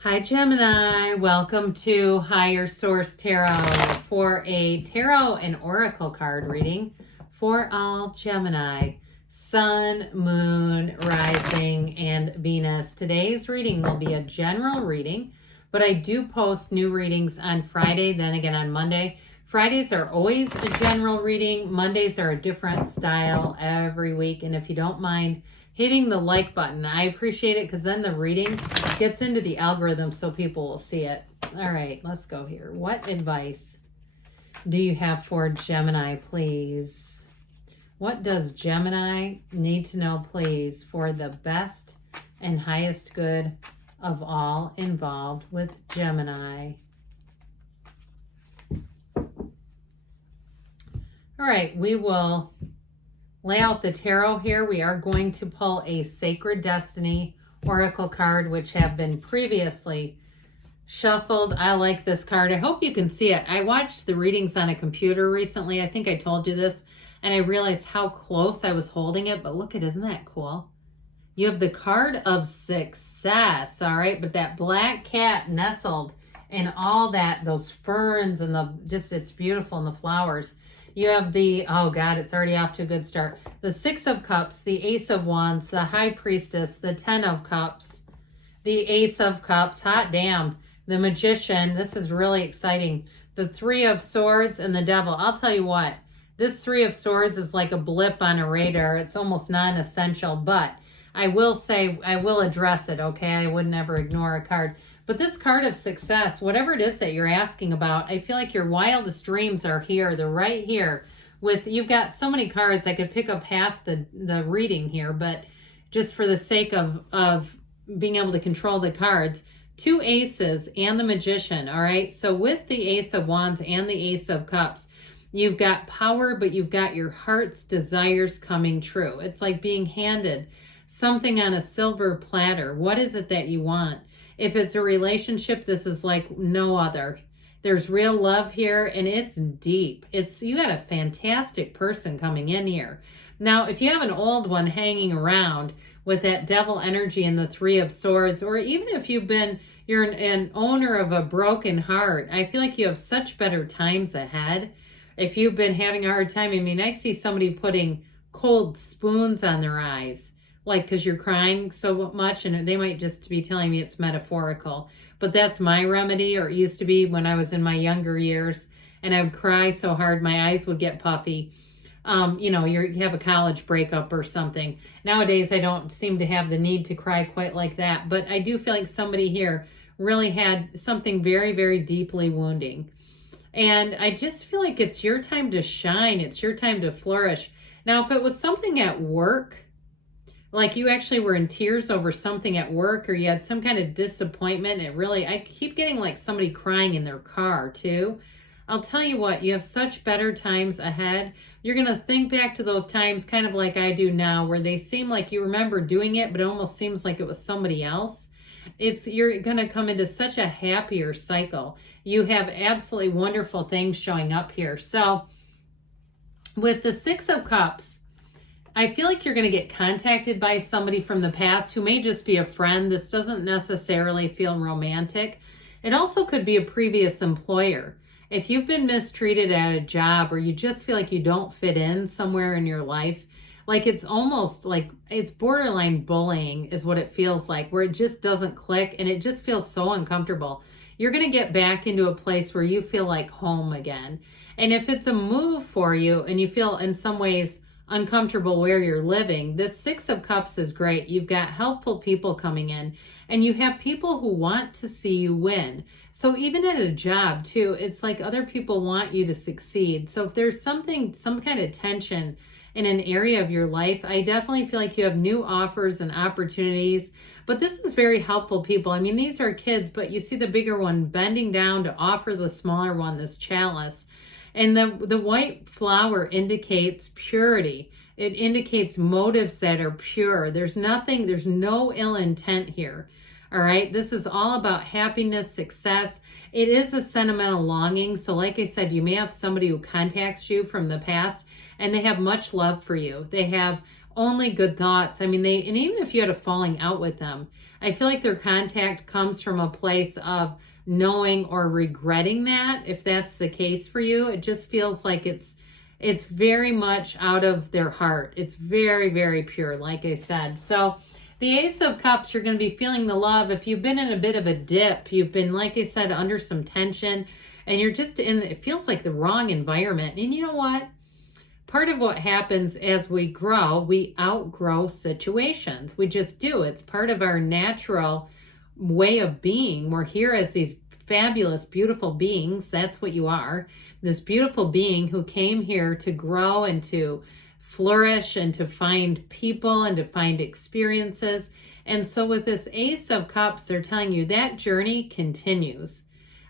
Hi Gemini, welcome to Higher Source Tarot for a tarot and oracle card reading for all Gemini, Sun, Moon, Rising, and Venus. Today's reading will be a general reading, but I do post new readings on Friday, then again on Monday. Fridays are always a general reading. Mondays are a different style every week, and if you don't mind hitting the like button, I appreciate it because then the reading gets into the algorithm so people will see it. All right, let's go here. What advice do you have for Gemini, please? What does Gemini need to know, please, for the best and highest good of all involved with Gemini? All right, we will lay out the tarot here. We are going to pull a Sacred Destiny Oracle card, which have been previously shuffled. I like this card. I hope you can see it. I watched the readings on a computer recently. I think I told you this, and I realized how close I was holding it, but look at, isn't that cool? You have the card of success, all right? But that black cat nestled in all that, those ferns and it's beautiful, and the flowers. You have the, oh God, it's already off to a good start. The Six of Cups, the Ace of Wands, the High Priestess, the Ten of Cups, the Ace of Cups, hot damn, the Magician. This is really exciting. The Three of Swords and the Devil. I'll tell you what, this Three of Swords is like a blip on a radar. It's almost non-essential, but I will say, I will address it, okay? I would never ignore a card. But this card of success, whatever it is that you're asking about, I feel like your wildest dreams are here. They're right here. You've got so many cards, I could pick up half the reading here, but just for the sake of being able to control the cards, two aces and the Magician, all right? So with the Ace of Wands and the Ace of Cups, you've got power, but you've got your heart's desires coming true. It's like being handed something on a silver platter. What is it that you want? If it's a relationship, this is like no other. There's real love here, and it's deep. You got a fantastic person coming in here. Now, if you have an old one hanging around with that devil energy and the Three of Swords, or even if you're an owner of a broken heart, I feel like you have such better times ahead. If you've been having a hard time, I mean, I see somebody putting cold spoons on their eyes, like because you're crying so much, and they might just be telling me it's metaphorical. But that's my remedy, or it used to be when I was in my younger years, and I would cry so hard my eyes would get puffy. You have a college breakup or something. Nowadays, I don't seem to have the need to cry quite like that, but I do feel like somebody here really had something very, very deeply wounding. And I just feel like it's your time to shine. It's your time to flourish. Now, if it was something at work, like you actually were in tears over something at work, or you had some kind of disappointment, I keep getting like somebody crying in their car too. I'll tell you what, you have such better times ahead. You're going to think back to those times kind of like I do now, where they seem like you remember doing it, but it almost seems like it was somebody else. You're going to come into such a happier cycle. You have absolutely wonderful things showing up here. So with the Six of Cups, I feel like you're going to get contacted by somebody from the past who may just be a friend. This doesn't necessarily feel romantic. It also could be a previous employer. If you've been mistreated at a job, or you just feel like you don't fit in somewhere in your life, like it's almost like it's borderline bullying is what it feels like, where it just doesn't click and it just feels so uncomfortable. You're going to get back into a place where you feel like home again. And if it's a move for you and you feel in some ways uncomfortable where you're living, this Six of Cups is great. You've got helpful people coming in, and you have people who want to see you win. So even at a job too, it's like other people want you to succeed. So if there's some kind of tension in an area of your life, I definitely feel like you have new offers and opportunities. But this is very helpful people. I mean, these are kids, but you see the bigger one bending down to offer the smaller one this chalice. And the white flower indicates purity. It indicates motives that are pure. There's no ill intent here. All right. This is all about happiness, success. It is a sentimental longing. So like I said, you may have somebody who contacts you from the past and they have much love for you. They have only good thoughts. I mean, and even if you had a falling out with them, I feel like their contact comes from a place of knowing or regretting that. If that's the case for you, it just feels like it's very much out of their heart. It's very, very pure, like I said. So the Ace of Cups, you're going to be feeling the love. If you've been in a bit of a dip, you've been, like I said, under some tension, and you're just in, it feels like the wrong environment. And you know what? Part of what happens as we grow, we outgrow situations. We just do. It's part of our natural way of being. We're here as these fabulous, beautiful beings. That's what you are. This beautiful being who came here to grow and to flourish and to find people and to find experiences. And so with this Ace of Cups, they're telling you that journey continues.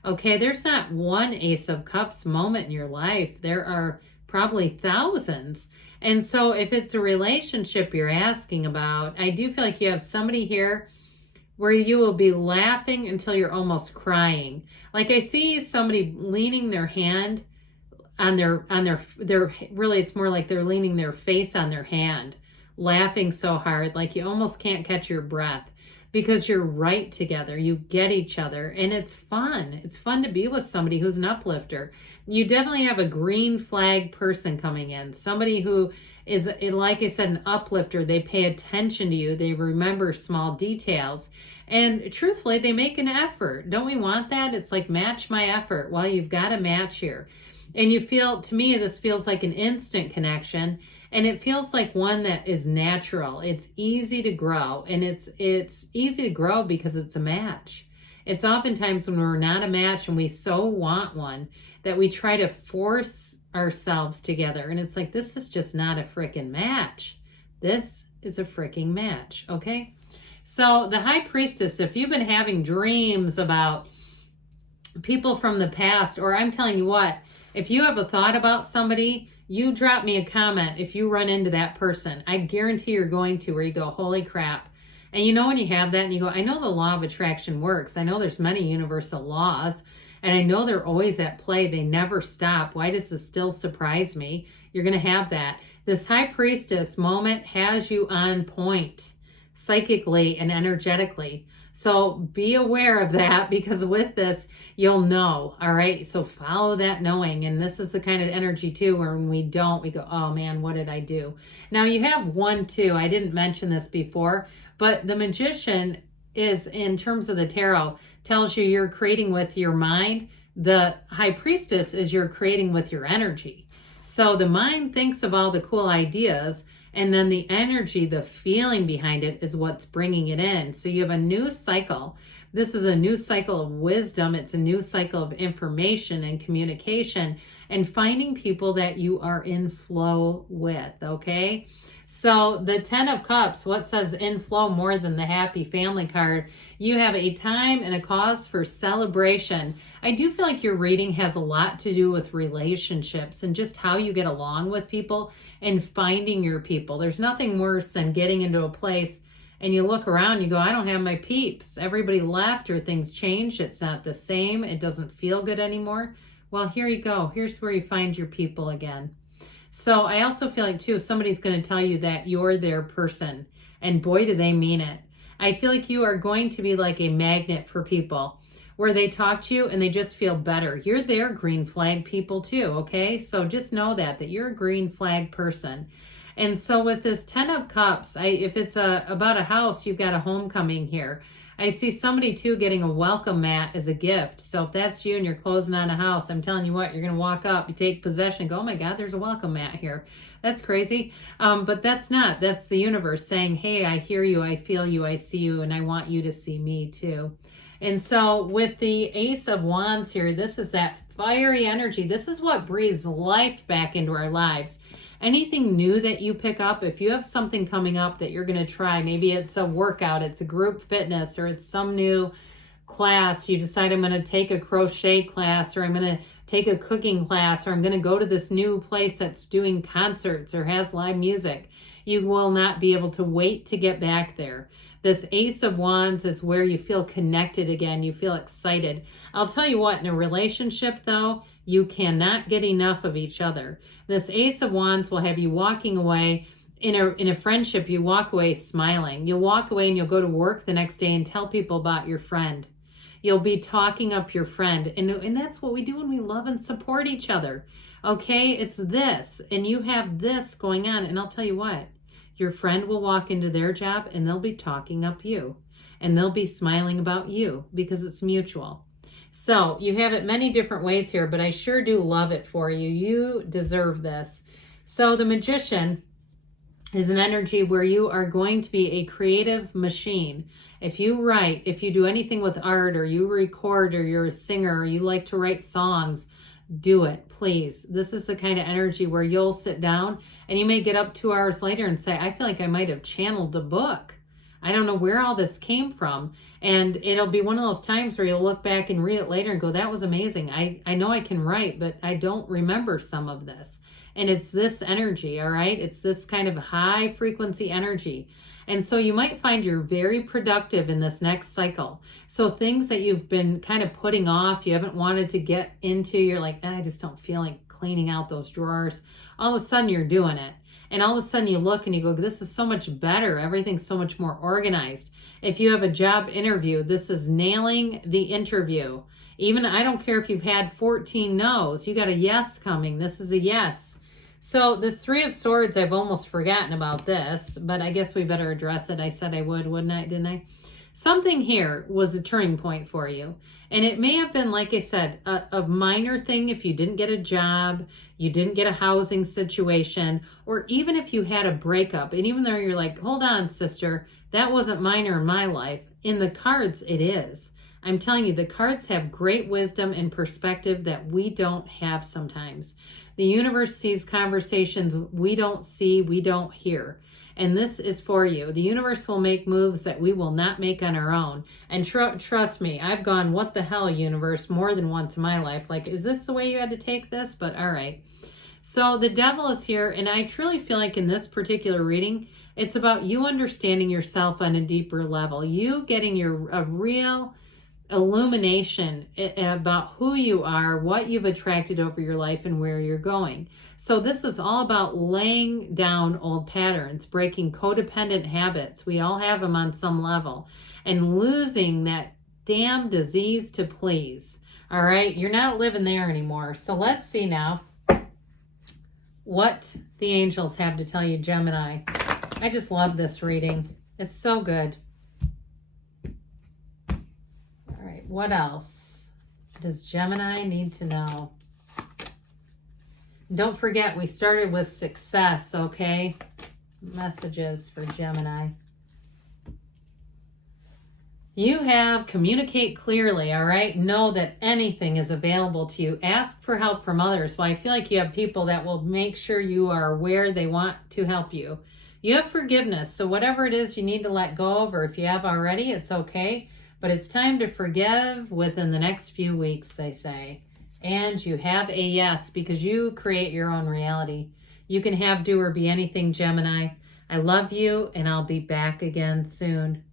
Okay, there's not one Ace of Cups moment in your life. There are probably thousands. And so if it's a relationship you're asking about, I do feel like you have somebody here where you will be laughing until you're almost crying. Like I see somebody leaning their hand on their really, it's more like they're leaning their face on their hand, laughing so hard, like you almost can't catch your breath because you're right together. You get each other and it's fun. It's fun to be with somebody who's an uplifter. You definitely have a green flag person coming in, somebody who is, like I said, an uplifter. They pay attention to you. They remember small details. And truthfully, they make an effort. Don't we want that? It's like match my effort. Well, you've got a match here. And you feel, to me, this feels like an instant connection. And it feels like one that is natural. It's easy to grow. And it's easy to grow because it's a match. It's oftentimes when we're not a match and we so want one that we try to force ourselves together. And it's like, this is just not a freaking match. This is a freaking match, okay? So the High Priestess, if you've been having dreams about people from the past, or I'm telling you what, if you have a thought about somebody, you drop me a comment if you run into that person. I guarantee you're going to, where you go, holy crap. And you know when you have that and you go, I know the law of attraction works. I know there's many universal laws. And I know they're always at play. They never stop. Why does this still surprise me? You're going to have that. This High Priestess moment has you on point psychically and energetically. So be aware of that, because with this, you'll know. All right. So follow that knowing. And this is the kind of energy too, where when we don't, we go, oh man, what did I do? Now you have 1, 2. I didn't mention this before, but the Magician is, in terms of the tarot, tells you you're creating with your mind. The High Priestess is you're creating with your energy. So the mind thinks of all the cool ideas, and then the energy, the feeling behind it is what's bringing it in. So you have a new cycle. This is a new cycle of wisdom. It's a new cycle of information and communication and finding people that you are in flow with, okay? So the 10 of Cups, what says in flow more than the happy family card? You have a time and a cause for celebration. I do feel like your reading has a lot to do with relationships and just how you get along with people and finding your people. There's nothing worse than getting into a place and you look around, you go, I don't have my peeps. Everybody left or things changed. It's not the same. It doesn't feel good anymore. Well, here you go. Here's where you find your people again. So I also feel like too, somebody's going to tell you that you're their person, and boy, do they mean it. I feel like you are going to be like a magnet for people where they talk to you and they just feel better. You're their green flag people too. Okay. So just know that you're a green flag person. And so with this 10 of Cups, if it's about a house, you've got a homecoming here. I see somebody too getting a welcome mat as a gift. So if that's you and you're closing on a house, I'm telling you what, you're going to walk up, you take possession and go, oh my God, there's a welcome mat here. That's crazy. But that's not. That's the universe saying, hey, I hear you, I feel you, I see you, and I want you to see me too. And so with the Ace of Wands here, this is that fiery energy. This is what breathes life back into our lives. Anything new that you pick up, if you have something coming up that you're going to try, maybe it's a workout, it's a group fitness, or it's some new class, you decide I'm going to take a crochet class, or I'm going to take a cooking class, or I'm going to go to this new place that's doing concerts or has live music, you will not be able to wait to get back there. This Ace of Wands is where you feel connected again. You feel excited. I'll tell you what, in a relationship though, you cannot get enough of each other. This Ace of Wands will have you walking away in a friendship, you walk away smiling. You'll walk away and you'll go to work the next day and tell people about your friend. You'll be talking up your friend. And that's what we do when we love and support each other. Okay, it's this. And you have this going on. And I'll tell you what, your friend will walk into their job and they'll be talking up you. And they'll be smiling about you because it's mutual. So you have it many different ways here, but I sure do love it for you. You deserve this. So the Magician is an energy where you are going to be a creative machine. If you write, if you do anything with art, or you record, or you're a singer, or you like to write songs, do it, please. This is the kind of energy where you'll sit down and you may get up 2 hours later and say, I feel like I might have channeled a book. I don't know where all this came from. And it'll be one of those times where you'll look back and read it later and go, that was amazing. I know I can write, but I don't remember some of this. And it's this energy, all right? It's this kind of high frequency energy. And so you might find you're very productive in this next cycle. So things that you've been kind of putting off, you haven't wanted to get into, you're like, I just don't feel like cleaning out those drawers. All of a sudden you're doing it. And all of a sudden you look and you go, this is so much better. Everything's so much more organized. If you have a job interview, this is nailing the interview. Even, I don't care if you've had 14 no's, you got a yes coming. This is a yes. So this Three of Swords, I've almost forgotten about this, but I guess we better address it. I said I would, wouldn't I? Didn't I? Something here was a turning point for you. And it may have been, like I said, a minor thing if you didn't get a job, you didn't get a housing situation, or even if you had a breakup. And even though you're like, hold on, sister, that wasn't minor in my life. In the cards, it is. I'm telling you, the cards have great wisdom and perspective that we don't have sometimes. The universe sees conversations we don't see, we don't hear. And this is for you. The universe will make moves that we will not make on our own. And trust me, I've gone, what the hell, universe, more than once in my life. Like, is this the way you had to take this? But all right. So the Devil is here. And I truly feel like in this particular reading, it's about you understanding yourself on a deeper level. You getting a real illumination about who you are, what you've attracted over your life, and where you're going. So this is all about laying down old patterns, breaking codependent habits. We all have them on some level, and losing that damn disease to please. All right, you're not living there anymore. So let's see now what the angels have to tell you, Gemini. I just love this reading. It's so good. What else does Gemini need to know? Don't forget, we started with success, okay? Messages for Gemini. You have communicate clearly, all right? Know that anything is available to you. Ask for help from others. Well, I feel like you have people that will make sure you are aware they want to help you. You have forgiveness, so whatever it is you need to let go of, or if you have already, it's okay. But it's time to forgive within the next few weeks, they say. And you have a yes, because you create your own reality. You can have, do, or be anything, Gemini. I love you, and I'll be back again soon.